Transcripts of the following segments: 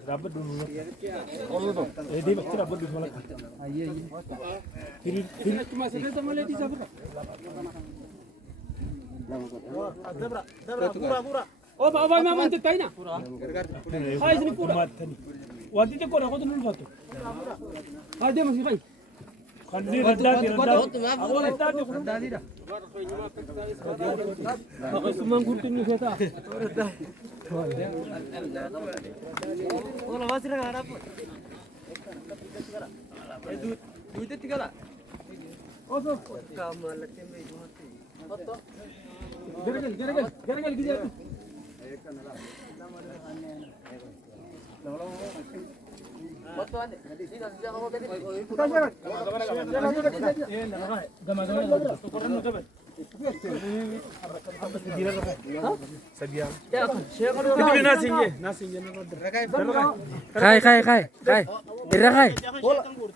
Rubber dulu. Di bakti rubber di mana? Iya. Kiri cuma sedang sama lady sabar. Pura. Oh, bawa mama nanti tanya. Hai sini pura. Wadi tu kau nak dulu satu. Ada masih kai. Kandi rada. Aku rada dah. Aku semang gunting ni saya. Rada. Orang masih nak ada apa? Duit tiga lah. Oh so. Kamal letem itu hati. Betul. Gara-gara gitu. Betul ane. Ini dah sejak kamu tadi. Kita jangan. Gama. Koran tu kan. Sebiang. Ya, saya kalau itu nasi Kai. Irra kai.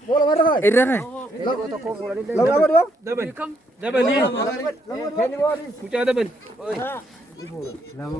Bola marra kai. Irra kai. Lagu dia. Daban ni. Keni wari. Kucha daban. Lagu.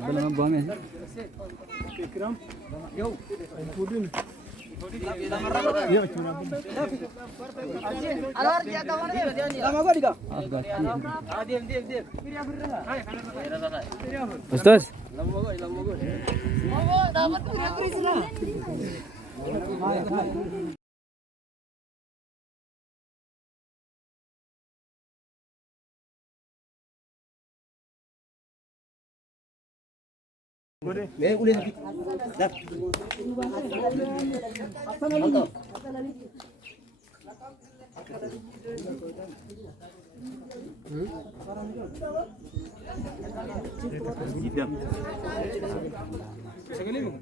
Belum buangnya. Ikram. Yo. Pudin. Iya, cuma. Alar dia kawan dia. Lama gua diga. Diam. Ustaz. Lama gua. Oh, dapat pris lah. Boleh. Boleh. Dah. Mantap. Sekali ni.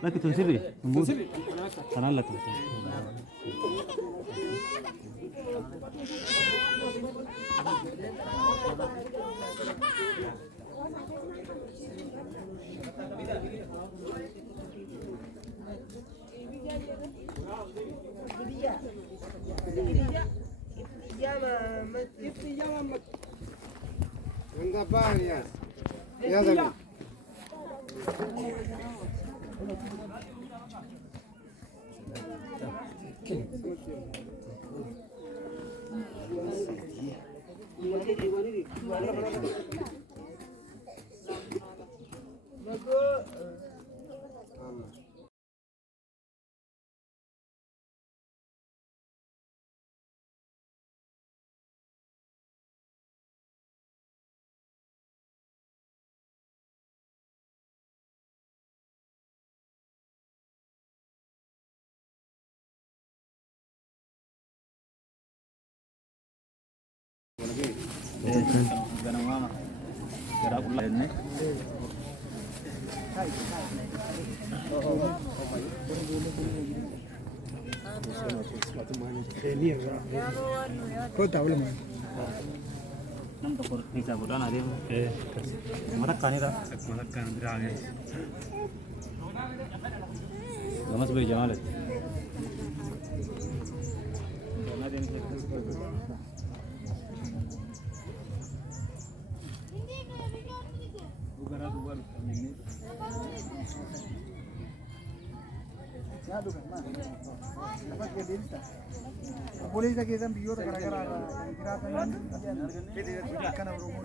Lagi tu sini. Sana lah tu. Kau tahu lah mana? Nam tu bisa bukan ada yang mana kan itu? Mana kan berani? Lama sebelum jalan le. Apa dia obboleessa keessan biyyoota garaagaraa jiraatan akkana Oromoo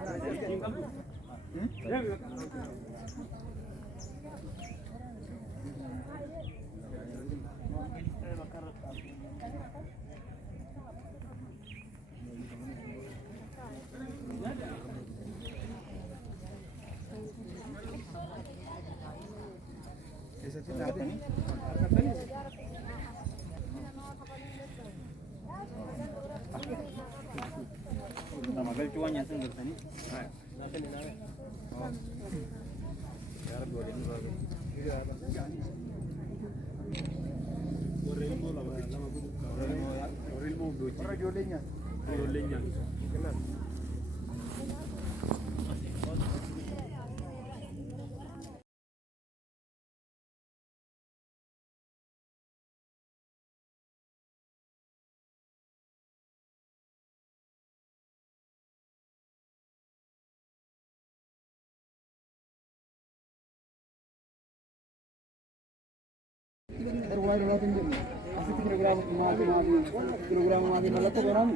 kilogram